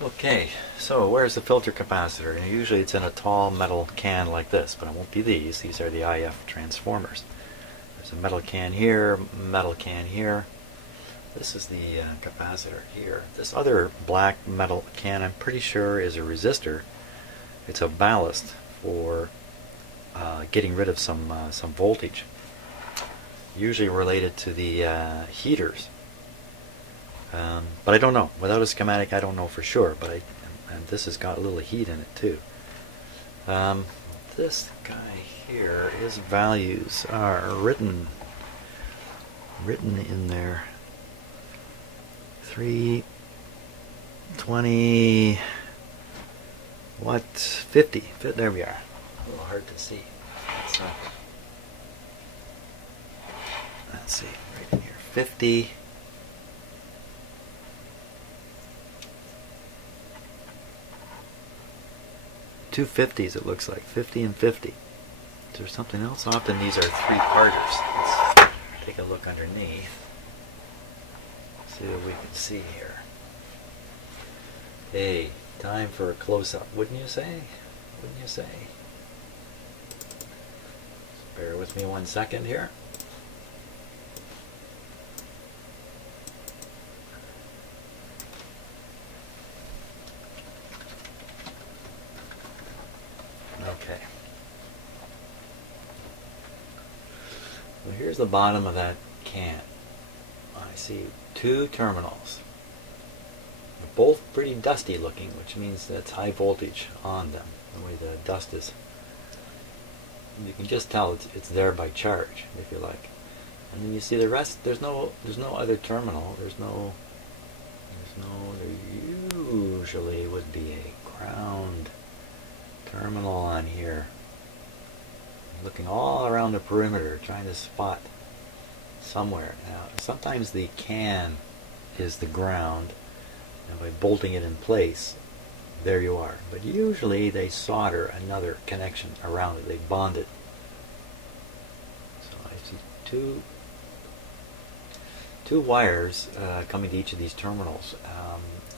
Okay, so where's the filter capacitor? And usually it's in a tall metal can like this, but it won't be these. These are the IF transformers. There's a metal can here, metal can here. This is the capacitor here. This other black metal can, I'm pretty sure, is a resistor. It's a ballast for getting rid of some voltage, usually related to the heaters. But I don't know. Without a schematic, I don't know for sure. But and this has got a little heat in it too. This guy here, his values are written in there. 320. What? 50. There we are. A little hard to see. Let's see. Right in here. 50. 250s it looks like. 50 and 50. Is there something else? Often these are three-parters. Let's take a look underneath. See what we can see here. Hey, time for a close-up, wouldn't you say? Wouldn't you say? Just bear with me 1 second here. Okay. Well, here's the bottom of that can. I see two terminals. They're both pretty dusty looking, which means that's high voltage on them. The way the dust is. You can just tell it's there by charge, if you like. And then you see the rest. There's no other terminal. There usually would be a ground terminal on here. I'm looking all around the perimeter trying to spot somewhere. Now sometimes the can is the ground, and by bolting it in place, there you are. But usually they solder another connection around it. They bond it. So I see two wires coming to each of these terminals.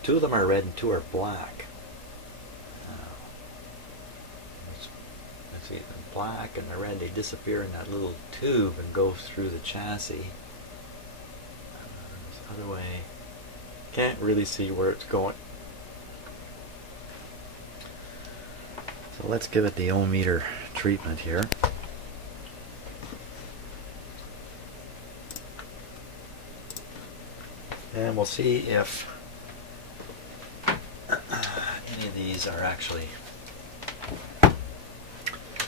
Two of them are red and two are black. The black and the red, they disappear in that little tube and go through the chassis. This other way, can't really see where it's going. So let's give it the ohmmeter treatment here. And we'll see if any of these are actually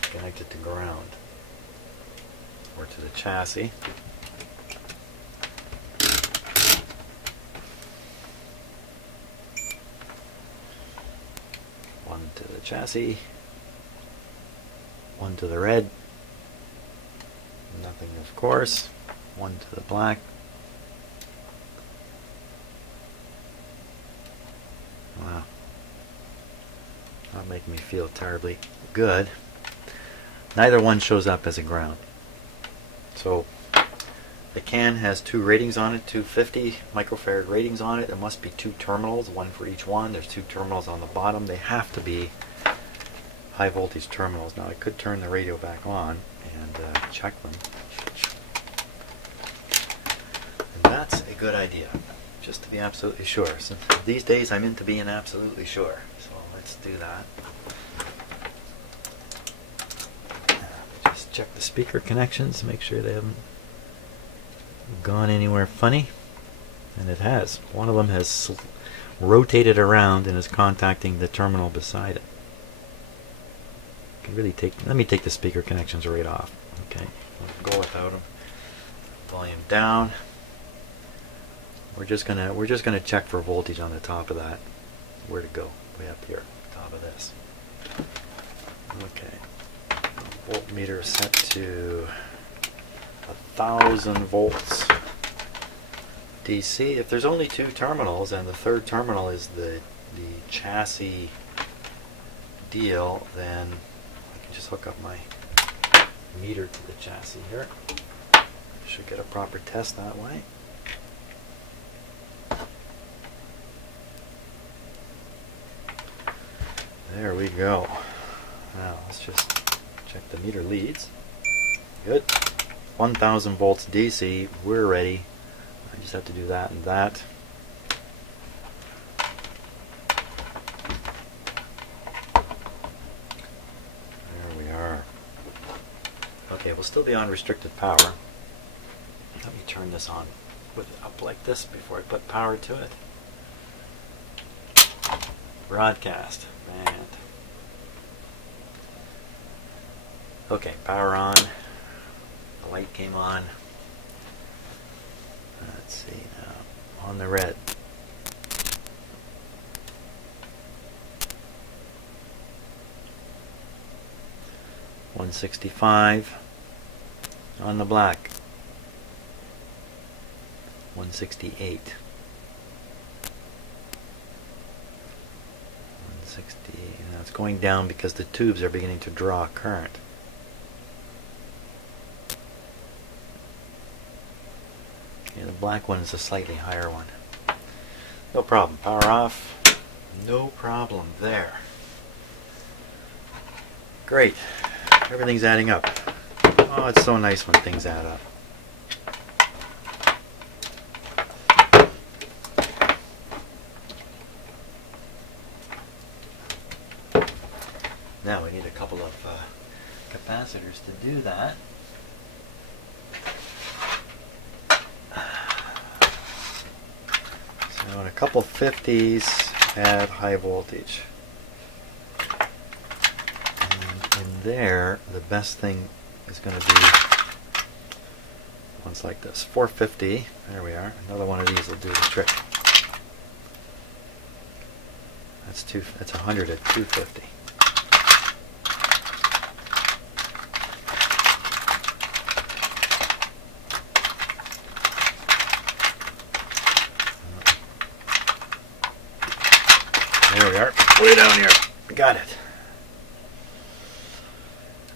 connected to ground or to the chassis. One to the chassis, one to the red, nothing of course, one to the black. Wow, not making me feel terribly good. Neither one shows up as a ground. So the can has two ratings on it, 250 microfarad ratings on it. There must be two terminals, one for each one. There's two terminals on the bottom. They have to be high voltage terminals. Now I could turn the radio back on and check them. And that's a good idea, just to be absolutely sure. So these days I'm into being absolutely sure. So let's do that. Check the speaker connections, make sure they haven't gone anywhere funny, and it has. One of them has rotated around and is contacting the terminal beside it. Can really let me take the speaker connections right off. Okay, we'll go without them. Volume down. We're just gonna check for voltage on the top of that. Where to go? Way up here, top of this. Okay. Voltmeter set to 1000 volts DC. If there's only two terminals and the third terminal is the chassis deal, then I can just hook up my meter to the chassis here. Should get a proper test that way. There we go. Now let's just check the meter leads. Good. 1000 volts DC. We're ready. I just have to do that and that. There we are. Okay, we'll still be on restricted power. Let me turn this on with it up like this before I put power to it. Broadcast. Man. Okay, power on. The light came on. Let's see now. On the red. $165. On the black. 168. 160. Now it's going down because the tubes are beginning to draw current. Okay, the black one is a slightly higher one. No problem. Power off. No problem there. Great. Everything's adding up. Oh, it's so nice when things add up. Now we need a couple of capacitors to do that. So in a couple 50s at high voltage. And in there, the best thing is going to be ones like this. 450. There we are. Another one of these will do the trick. That's 100 at 250. There we are. Way down here. Got it.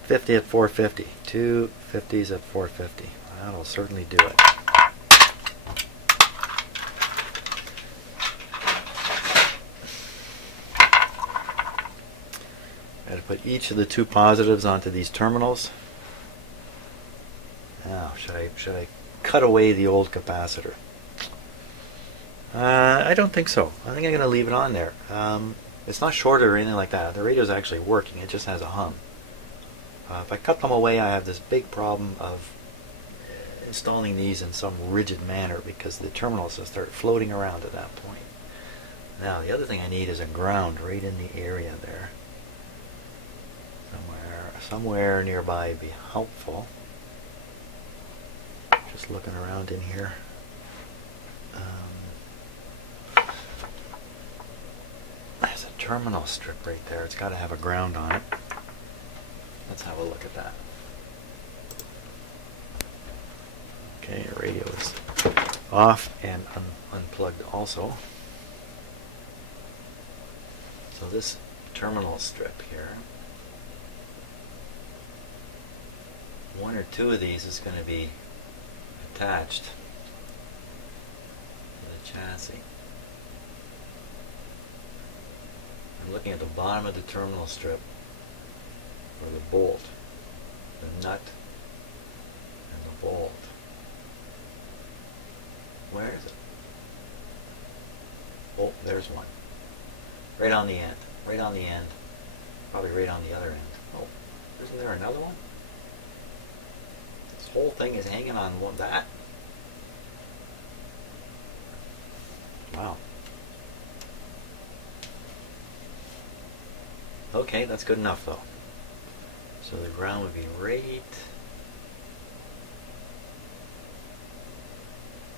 50 at 450. Two 50s at 450. That'll certainly do it. Got to put each of the two positives onto these terminals. Now, should I cut away the old capacitor? I don't think so. I think I'm going to leave it on there. It's not shorted or anything like that. The radio's actually working. It just has a hum. If I cut them away, I have this big problem of installing these in some rigid manner because the terminals will start floating around at that point. Now, the other thing I need is a ground right in the area there. Somewhere nearby would be helpful. Just looking around in here. There's a terminal strip right there. It's got to have a ground on it. Let's have a look at that. Okay, your radio is off and unplugged also. So this terminal strip here, one or two of these is going to be attached to the chassis. I'm looking at the bottom of the terminal strip for the bolt, the nut, and the bolt. Where is it? Oh, there's one. Right on the end. Right on the end. Probably right on the other end. Oh, isn't there another one? This whole thing is hanging on that. Wow. Okay, that's good enough though. So the ground would be right...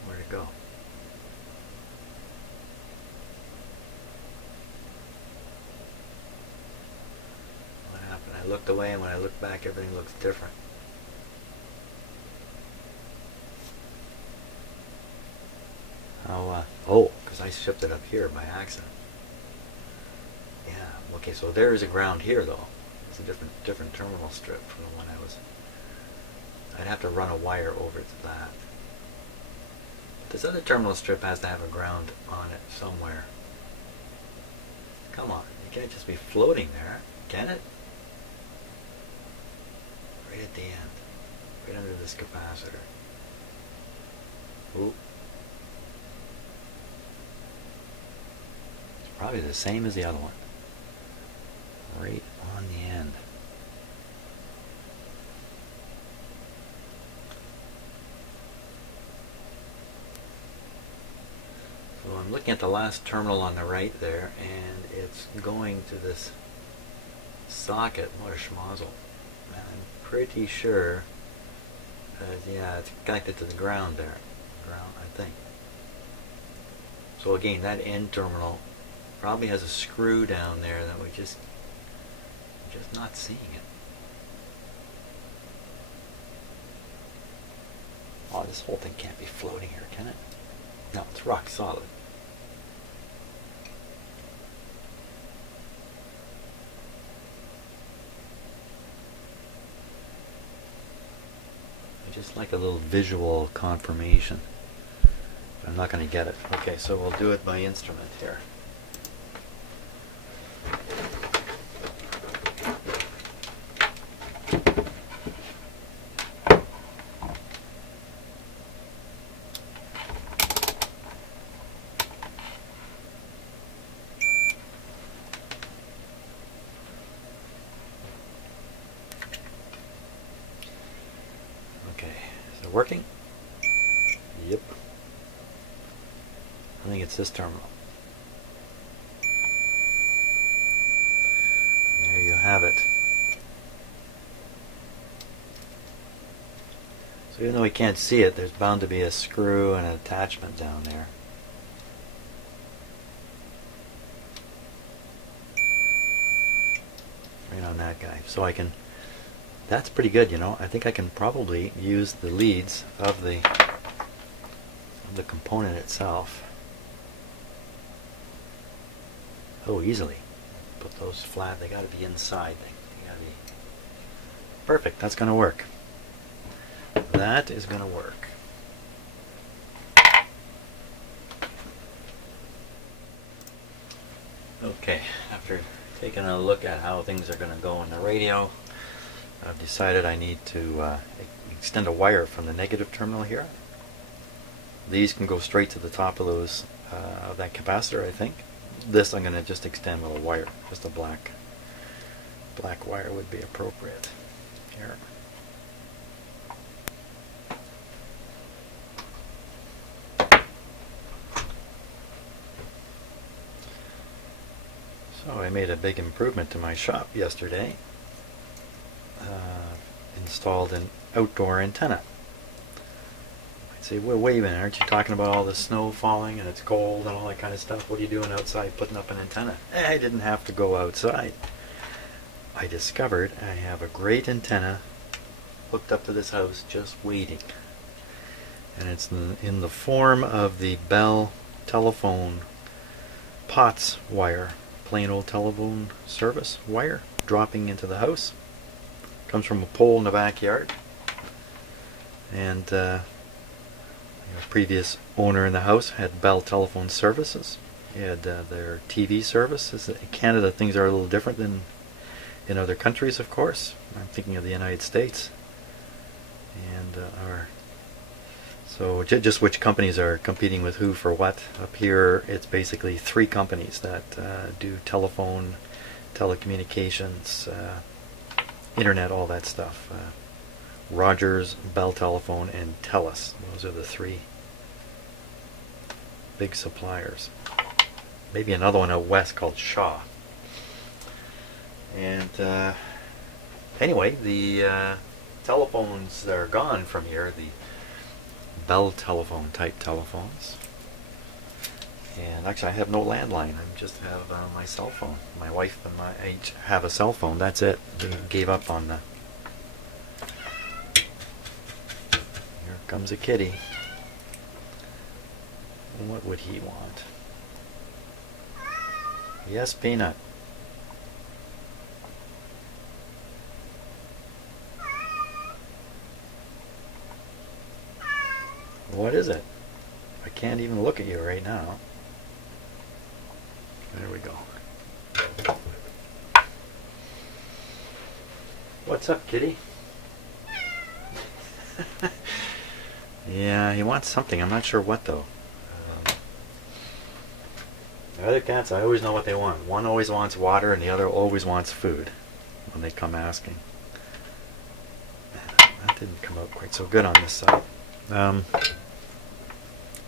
Where'd it go? What happened? I looked away and when I looked back everything looks different. Oh, because I shipped it up here by accident. Yeah, okay, so there is a ground here though. It's a different terminal strip from the one I was... I'd have to run a wire over to that. This other terminal strip has to have a ground on it somewhere. Come on, It can't just be floating there, can it? Right at the end, right under this capacitor. Ooh. It's probably the same as the other one. Right on the end. So I'm looking at the last terminal on the right there, and it's going to this socket. What a schmozzle. And I'm pretty sure yeah, it's connected to the ground there. Ground, I think. So again, that end terminal probably has a screw down there that we're just not seeing it. Oh, this whole thing can't be floating here, can it? No, it's rock solid. I just like a little visual confirmation. But I'm not going to get it. Okay, so we'll do it by instrument here. Working? Yep. I think it's this terminal. There you have it. So even though we can't see it, there's bound to be a screw and an attachment down there. Right on that guy. So I can... That's pretty good, you know. I think I can probably use the leads of the component itself. Oh, easily. Put those flat. They got to be inside. They got to be perfect. That's going to work. That is going to work. Okay. After taking a look at how things are going to go in the radio, I've decided I need to extend a wire from the negative terminal here. These can go straight to the top of those that capacitor, I think. This I'm going to just extend with a wire. Just a black wire would be appropriate here. So I made a big improvement to my shop yesterday. Installed an outdoor antenna. I'd say, well, wait a minute, aren't you talking about all the snow falling and it's cold and all that kind of stuff? What are you doing outside putting up an antenna? I didn't have to go outside. I discovered I have a great antenna hooked up to this house just waiting. And it's in the form of the Bell telephone POTS wire, plain old telephone service wire, dropping into the house. Comes from a pole in the backyard, and the previous owner in the house had Bell telephone services. He had their TV services. In Canada, things are a little different than in other countries, of course. I'm thinking of the United States, and so just which companies are competing with who for what. Up here, it's basically 3 companies that do telephone, telecommunications, internet, all that stuff. Rogers, Bell Telephone, and TELUS. Those are the 3 big suppliers. Maybe another one out west called Shaw. And anyway, the telephones that are gone from here, the Bell telephone type telephones. And actually I have no landline. I just have my cell phone. My wife and I each have a cell phone. That's it. We gave up on the... Here comes a kitty. What would he want? Yes, Peanut. What is it? I can't even look at you right now. There we go. What's up, kitty? Yeah, he wants something. I'm not sure what though. The other cats, I always know what they want. One always wants water and the other always wants food when they come asking. That didn't come out quite so good on this side.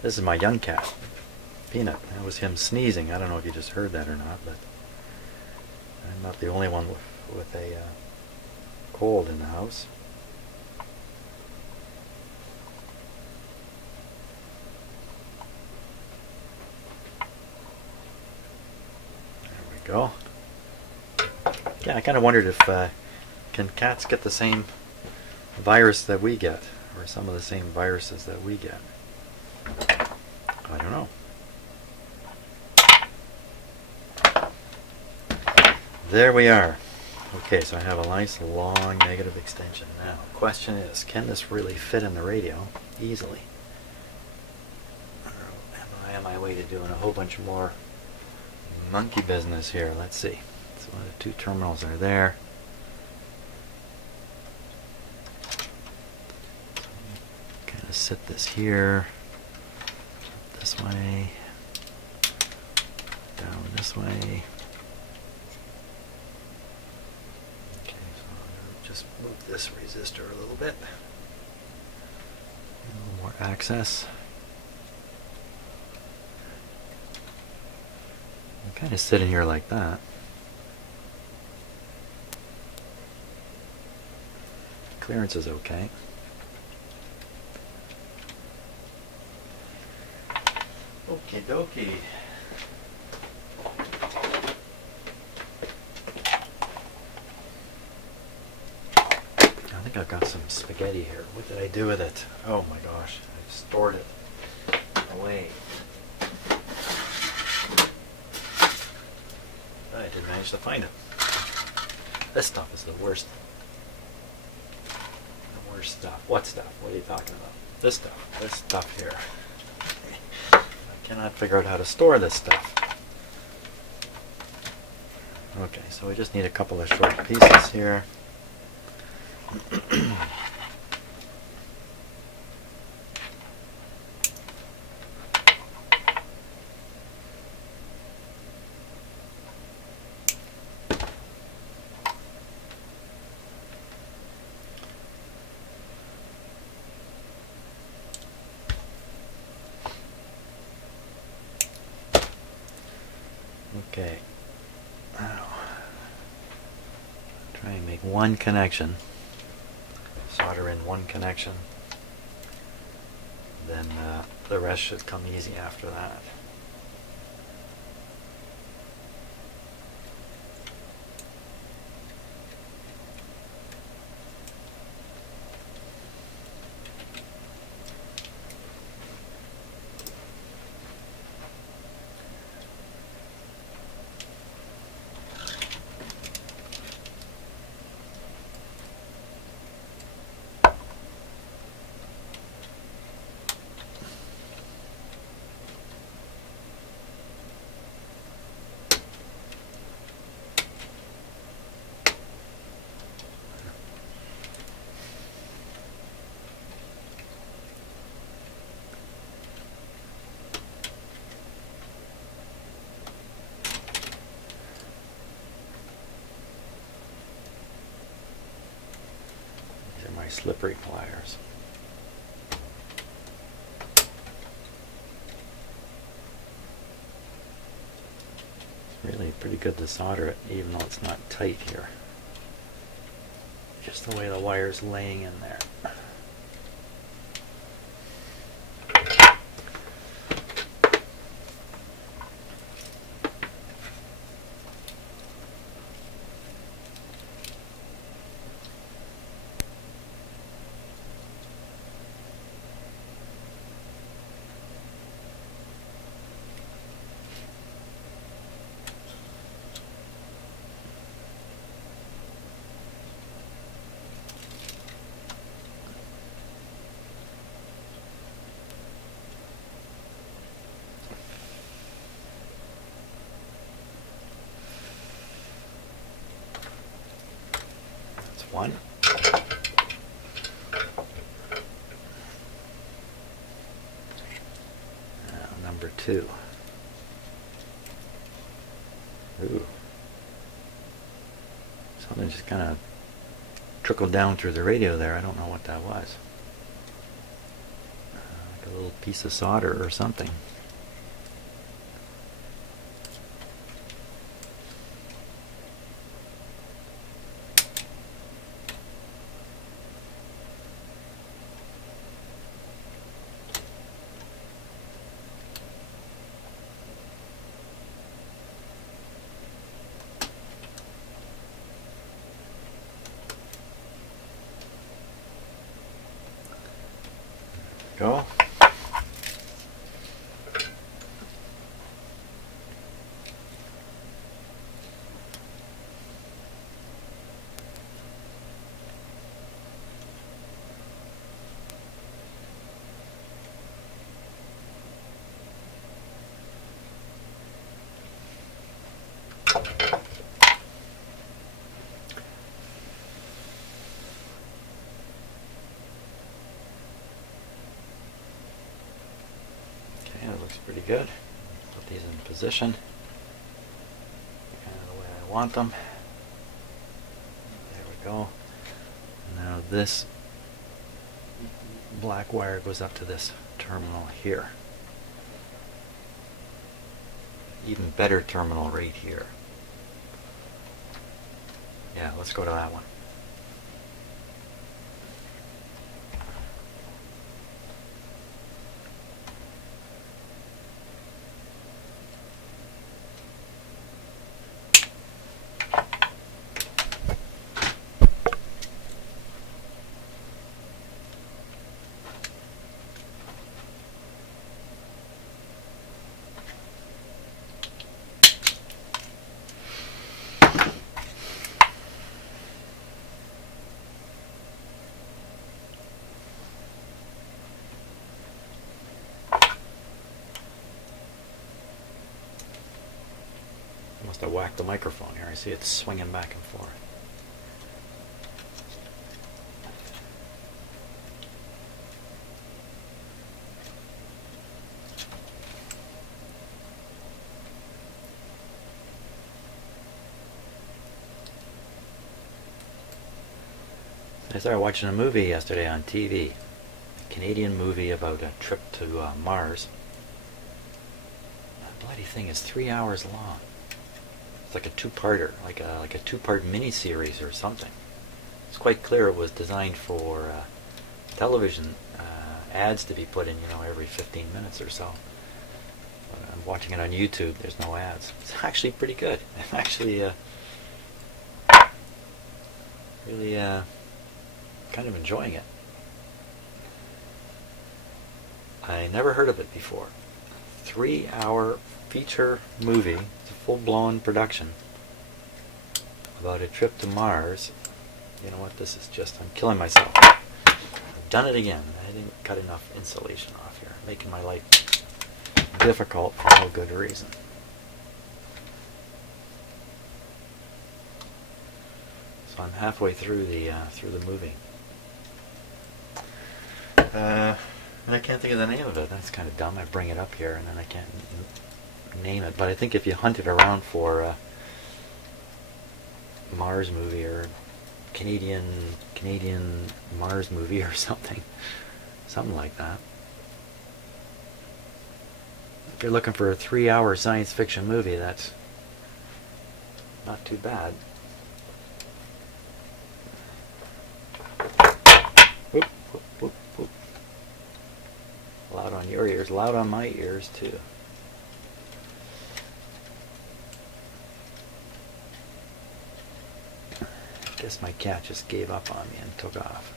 This is my young cat, Peanut. That was him sneezing. I don't know if you just heard that or not, but I'm not the only one with a cold in the house. Go. Yeah, I kind of wondered if can cats get the same virus that we get, or some of the same viruses that we get. I don't know. There we are. Okay, so I have a nice long negative extension now. Question is, can this really fit in the radio easily? Or am I on my way to doing a whole bunch more monkey business here? Let's see. So the two terminals are there. Kind of set this here, this way, down this way. Okay, so I'm going to just move this resistor a little bit. A little more access. Kind of sit in here like that. Clearance is okay. Okie dokie. I think I've got some spaghetti here. What did I do with it? Oh my gosh, I stored it away. I did manage to find it. This stuff is the worst. The worst stuff. What stuff? What are you talking about? This stuff. This stuff here. I cannot figure out how to store this stuff. Okay, so we just need a couple of short pieces here. Okay, now try and make one connection, solder in one connection, then the rest should come easy after that. Slippery pliers. It's really pretty good to solder it, even though it's not tight here. Just the way the wire's laying in there. one. Number two. Ooh. Something just kind of trickled down through the radio there. I don't know what that was. Like a little piece of solder or something. Go. That looks pretty good. Put these in position, kind of the way I want them. There we go. Now this black wire goes up to this terminal here. Even better terminal right here. Yeah, let's go to that one. Must have whacked the microphone here. I see it swinging back and forth. I started watching a movie yesterday on TV. A Canadian movie about a trip to Mars. That bloody thing is 3 hours long. It's like a two-parter, like a two-part mini-series or something. It's quite clear it was designed for television ads to be put in, every 15 minutes or so. I'm watching it on YouTube. There's no ads. It's actually pretty good. I'm actually really kind of enjoying it. I never heard of it before. 3-hour feature movie. It's a full-blown production about a trip to Mars. You know what? This is just, I'm killing myself. I've done it again. I didn't cut enough insulation off here, making my life difficult for no good reason. So I'm halfway through the movie. And I can't think of the name of it. That's kind of dumb. I bring it up here and then I can't name it. But I think if you hunt it around for Mars movie or Canadian Mars movie or something like that. If you're looking for a 3-hour science fiction movie, that's not too bad. Whoop, whoop, whoop, whoop. Loud on your ears, loud on my ears too. I guess my cat just gave up on me and took off.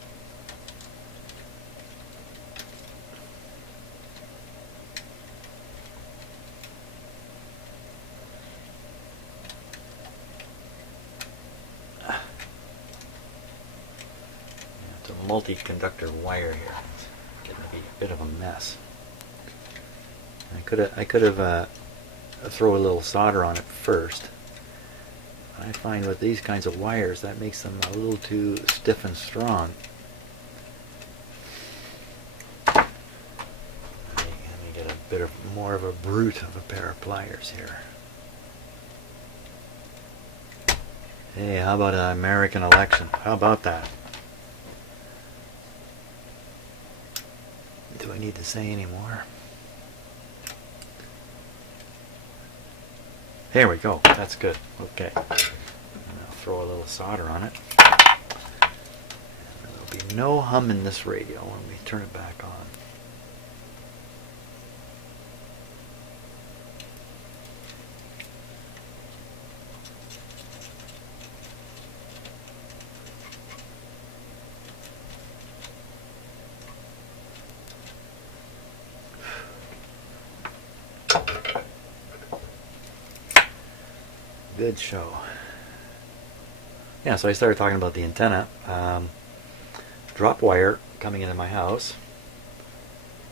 It's a multi-conductor wire here. It's getting to be a bit of a mess. I could have throw a little solder on it first. I find with these kinds of wires that makes them a little too stiff and strong. Let me get a bit of more of a brute of a pair of pliers here. Hey, how about an American election? How about that? Do I need to say any more? There we go. That's good. Okay. I'll throw a little solder on it. There'll be no hum in this radio when we turn it back on. Good show. Yeah, so I started talking about the antenna. Drop wire coming into my house.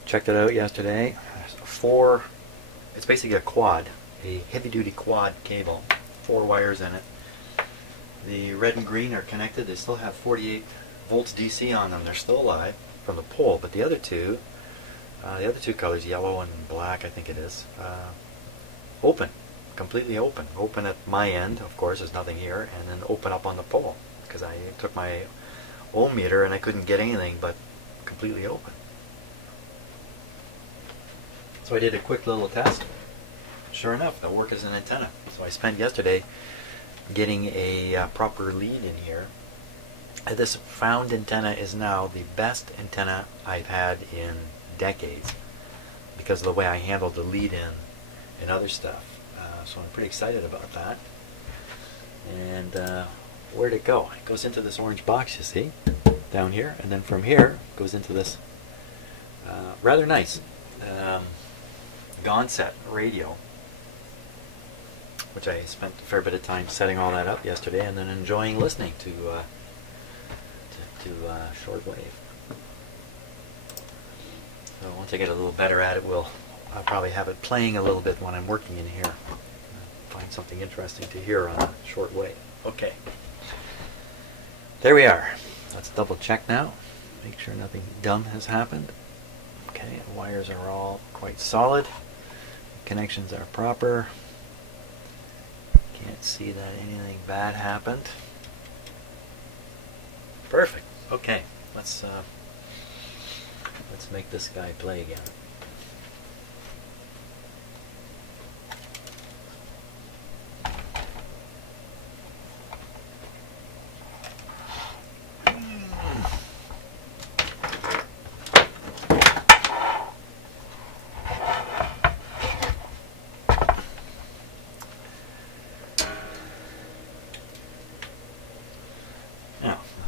Checked it out yesterday. It's basically a quad, a heavy-duty quad cable. 4 wires in it. The red and green are connected. They still have 48 volts DC on them. They're still alive from the pole, but the other two colors, yellow and black, I think it is, open. Completely open. Open at my end, of course, there's nothing here, and then open up on the pole, because I took my ohm meter and I couldn't get anything but completely open. So I did a quick little test. Sure enough, they'll work as an antenna. So I spent yesterday getting a proper lead in here. And this found antenna is now the best antenna I've had in decades, because of the way I handled the lead in and other stuff. So I'm pretty excited about that. And where'd it go? It goes into this orange box, you see, down here, and then from here it goes into this rather nice Gonset radio, which I spent a fair bit of time setting all that up yesterday, and then enjoying listening to shortwave. So once I get a little better at it, I'll probably have it playing a little bit when I'm working in here. Find something interesting to hear on a short wave. Okay. There we are. Let's double check now. Make sure nothing dumb has happened. Okay, the wires are all quite solid. Connections are proper. Can't see that anything bad happened. Perfect. Okay, let's make this guy play again.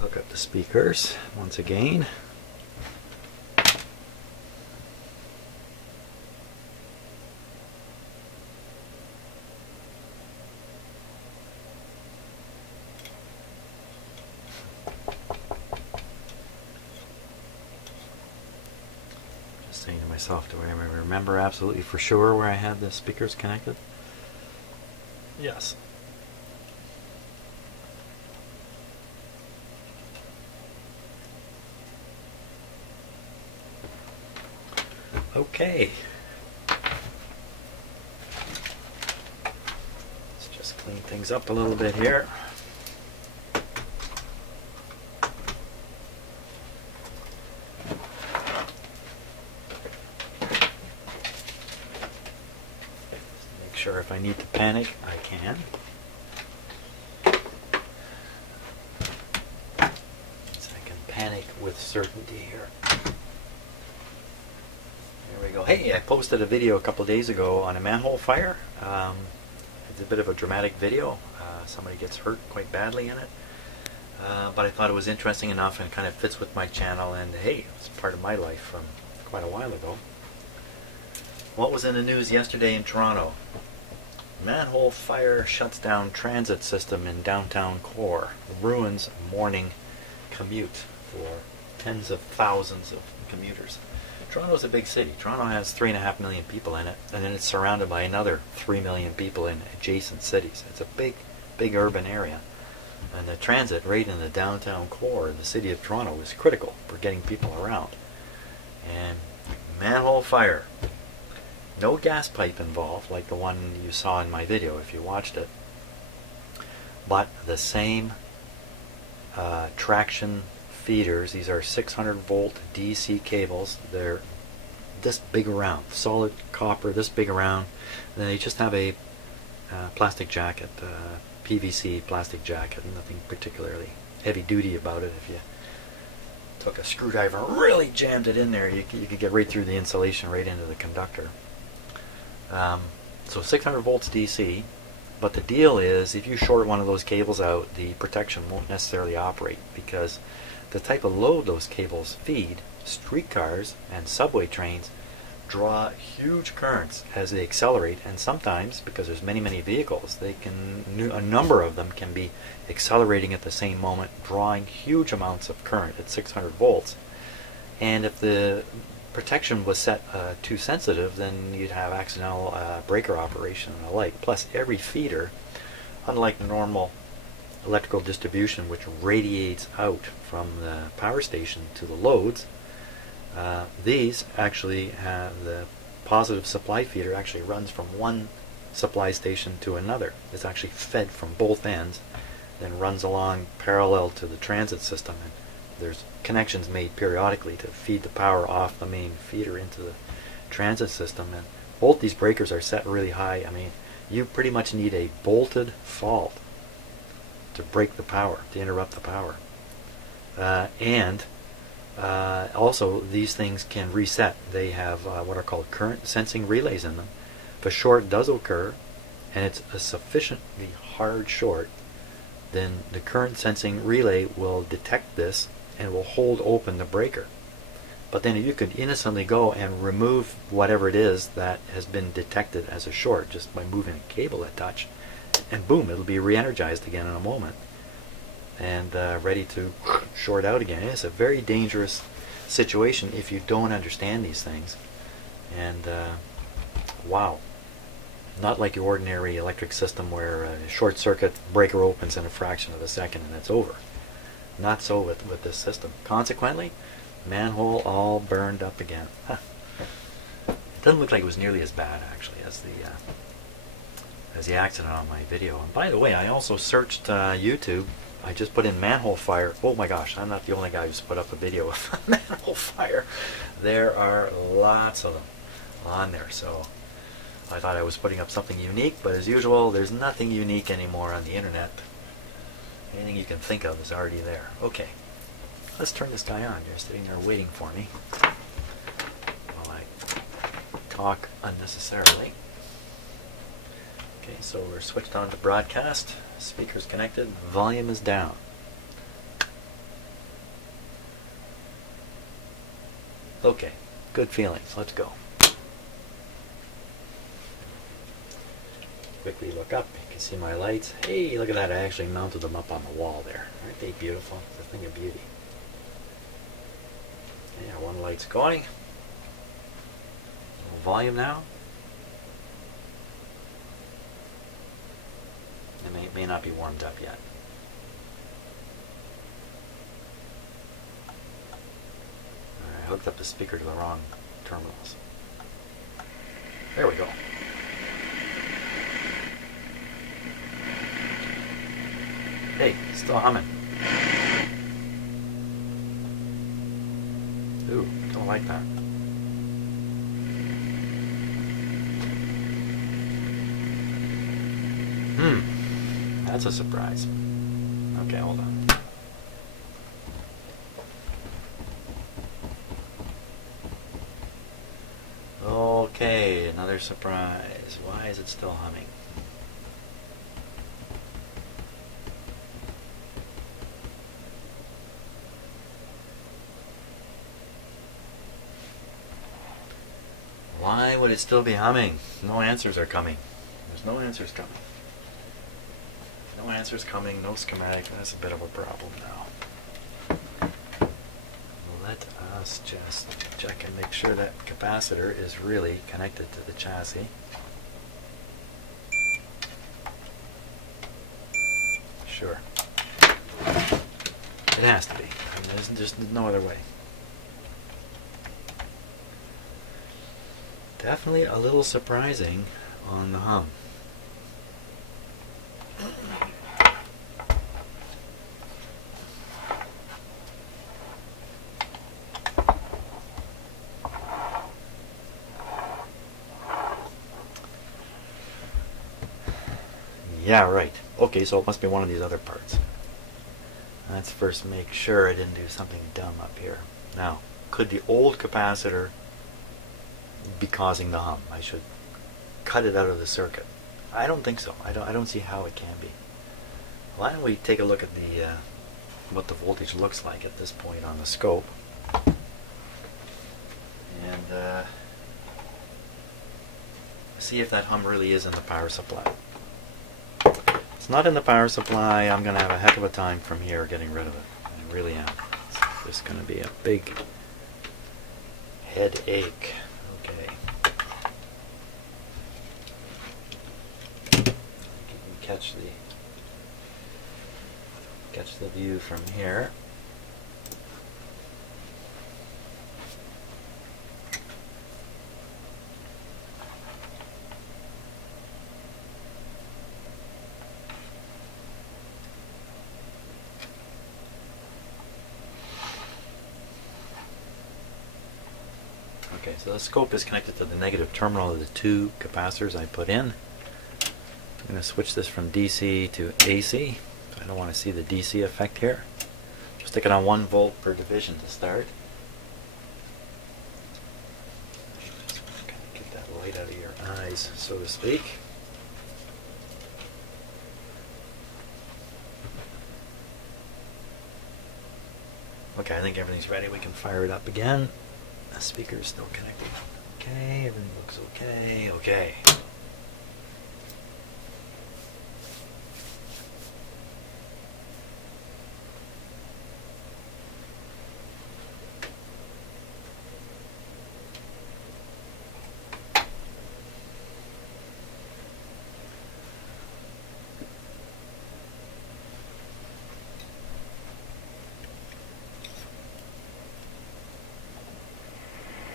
Hook up the speakers once again. Just saying to myself, do I remember absolutely for sure where I had the speakers connected? Yes. Okay. Let's just clean things up a little bit here. Make sure if I need to panic, I can. So I can panic with certainty here. There we go. Hey, I posted a video a couple of days ago on a manhole fire. It's a bit of a dramatic video. Somebody gets hurt quite badly in it. But I thought it was interesting enough and kind of fits with my channel, and hey, it's part of my life from quite a while ago. What was in the news yesterday in Toronto? Manhole fire shuts down transit system in downtown core. Ruins morning commute for tens of thousands of commuters. Toronto's a big city. Toronto has 3.5 million people in it, and then it's surrounded by another 3 million people in adjacent cities. It's a big, big urban area. And the transit right in the downtown core of the city of Toronto is critical for getting people around. And manhole fire. No gas pipe involved like the one you saw in my video if you watched it. But the same traction feeders. These are 600 volt DC cables. They're this big around, solid copper, this big around. And they just have a plastic jacket, PVC plastic jacket, nothing particularly heavy duty about it. If you took a screwdriver and really jammed it in there, you could get right through the insulation, right into the conductor. So 600 volts DC, but the deal is if you short one of those cables out, the protection won't necessarily operate because the type of load those cables feed, streetcars and subway trains, draw huge currents as they accelerate, and sometimes, because there's many vehicles, a number of them can be accelerating at the same moment, drawing huge amounts of current at 600 volts. And if the protection was set too sensitive, then you'd have accidental breaker operation and the like. Plus, every feeder, unlike normal electrical distribution, which radiates out from the power station to the loads, these actually have the positive supply feeder actually runs from one supply station to another. It's actually fed from both ends, then runs along parallel to the transit system, and there's connections made periodically to feed the power off the main feeder into the transit system. And both these breakers are set really high. I mean, you pretty much need a bolted fault to break the power, to interrupt the power. Also, these things can reset. They have what are called current sensing relays in them. If a short does occur, and it's a sufficiently hard short, then the current sensing relay will detect this and will hold open the breaker. But then you could innocently go and remove whatever it is that has been detected as a short just by moving a cable a touch, and boom, it'll be re-energized again in a moment and ready to short out again. It's a very dangerous situation if you don't understand these things. And wow, not like your ordinary electric system where a short circuit breaker opens in a fraction of a second and it's over. Not so with this system. Consequently, manhole all burned up again. It doesn't look like it was nearly as bad actually as the accident on my video. And by the way, I also searched YouTube. I just put in manhole fire. Oh my gosh, I'm not the only guy who's put up a video of manhole fire. There are lots of them on there, so I thought I was putting up something unique, but as usual, there's nothing unique anymore on the internet. Anything you can think of is already there. Okay, let's turn this guy on. You're sitting there waiting for me while I talk unnecessarily. Okay, so we're switched on to broadcast. Speakers connected. Volume is down. Okay, good feelings. Let's go. Quickly look up. You can see my lights. Hey, look at that. I actually mounted them up on the wall there. Aren't they beautiful? It's a thing of beauty. Yeah, one light's going. Volume now. It may not be warmed up yet. I hooked up the speaker to the wrong terminals. There we go. Hey, still humming. Ooh, don't like that. That's a surprise. Okay, hold on. Okay, another surprise. Why is it still humming? Why would it still be humming? No answers are coming. There's no answers coming. No answers coming, no schematic. That's a bit of a problem now. Let us just check and make sure that capacitor is really connected to the chassis. sure. It has to be. I mean, there's just no other way. Definitely a little surprising on the hum. Yeah, right. Okay, so it must be one of these other parts. Let's first make sure I didn't do something dumb up here. Now, could the old capacitor be causing the hum? I should cut it out of the circuit. I don't think so. I don't see how it can be. Why don't we take a look at the what the voltage looks like at this point on the scope, and see if that hum really is in the power supply. It's not in the power supply. I'm going to have a heck of a time from here getting rid of it. I really am. It's just going to be a big headache. Okay. Catch the view from here. Okay, so the scope is connected to the negative terminal of the two capacitors I put in. I'm going to switch this from DC to AC. I don't want to see the DC effect here. Just stick it on 1 volt per division to start. Just kind of get that light out of your eyes, so to speak. Okay, I think everything's ready. We can fire it up again. The speaker is still connected. Okay, everything looks okay. Okay.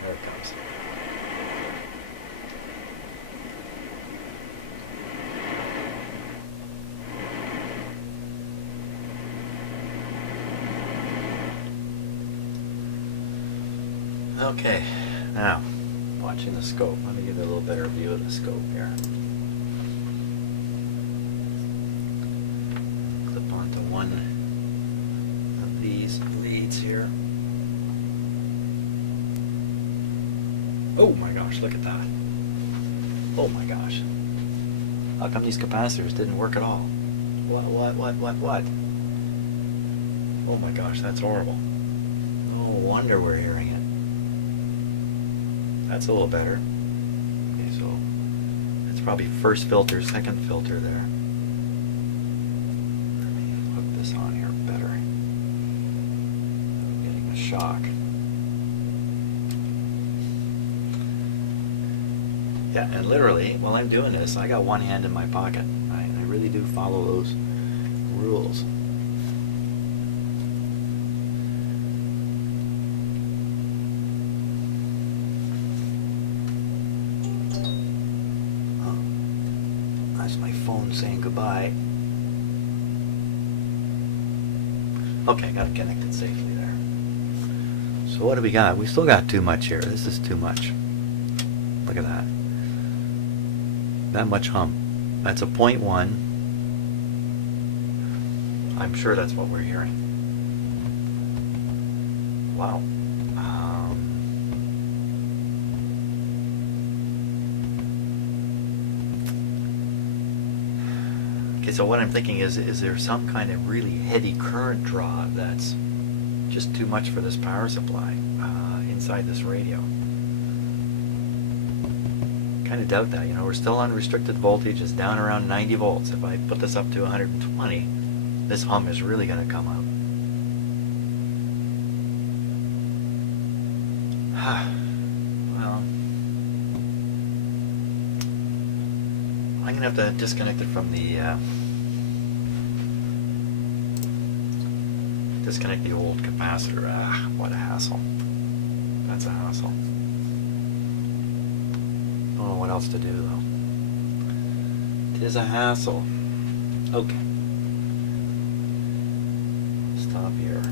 There it comes. Okay, now watching the scope. Let me give you a little better view of the scope here. Clip onto one of these leads here. Oh my gosh, look at that. Oh my gosh. How come these capacitors didn't work at all? What? Oh my gosh, that's horrible. No wonder we're hearing it. That's a little better. Okay, so it's probably first filter, second filter there. Let me hook this on here better. I'm getting a shock. Yeah, and literally, while I'm doing this, I got one hand in my pocket. I really do follow those rules. Oh, that's my phone saying goodbye. Okay, got it connected safely there. So what do we got? We still got too much here. This is too much. Look at that. That much hum. That's a 0.1. I'm sure that's what we're hearing. Wow. Okay, so what I'm thinking is there some kind of really heady current draw that's just too much for this power supply inside this radio? Kind of doubt that. You know, we're still on restricted voltage. It's down around 90 volts. If I put this up to 120, this hum is really going to come out. Well, I'm going to have to disconnect it from the Disconnect the old capacitor. Ah, what a hassle. That's a hassle. Don't know what else to do though. It is a hassle. Okay. Stop here.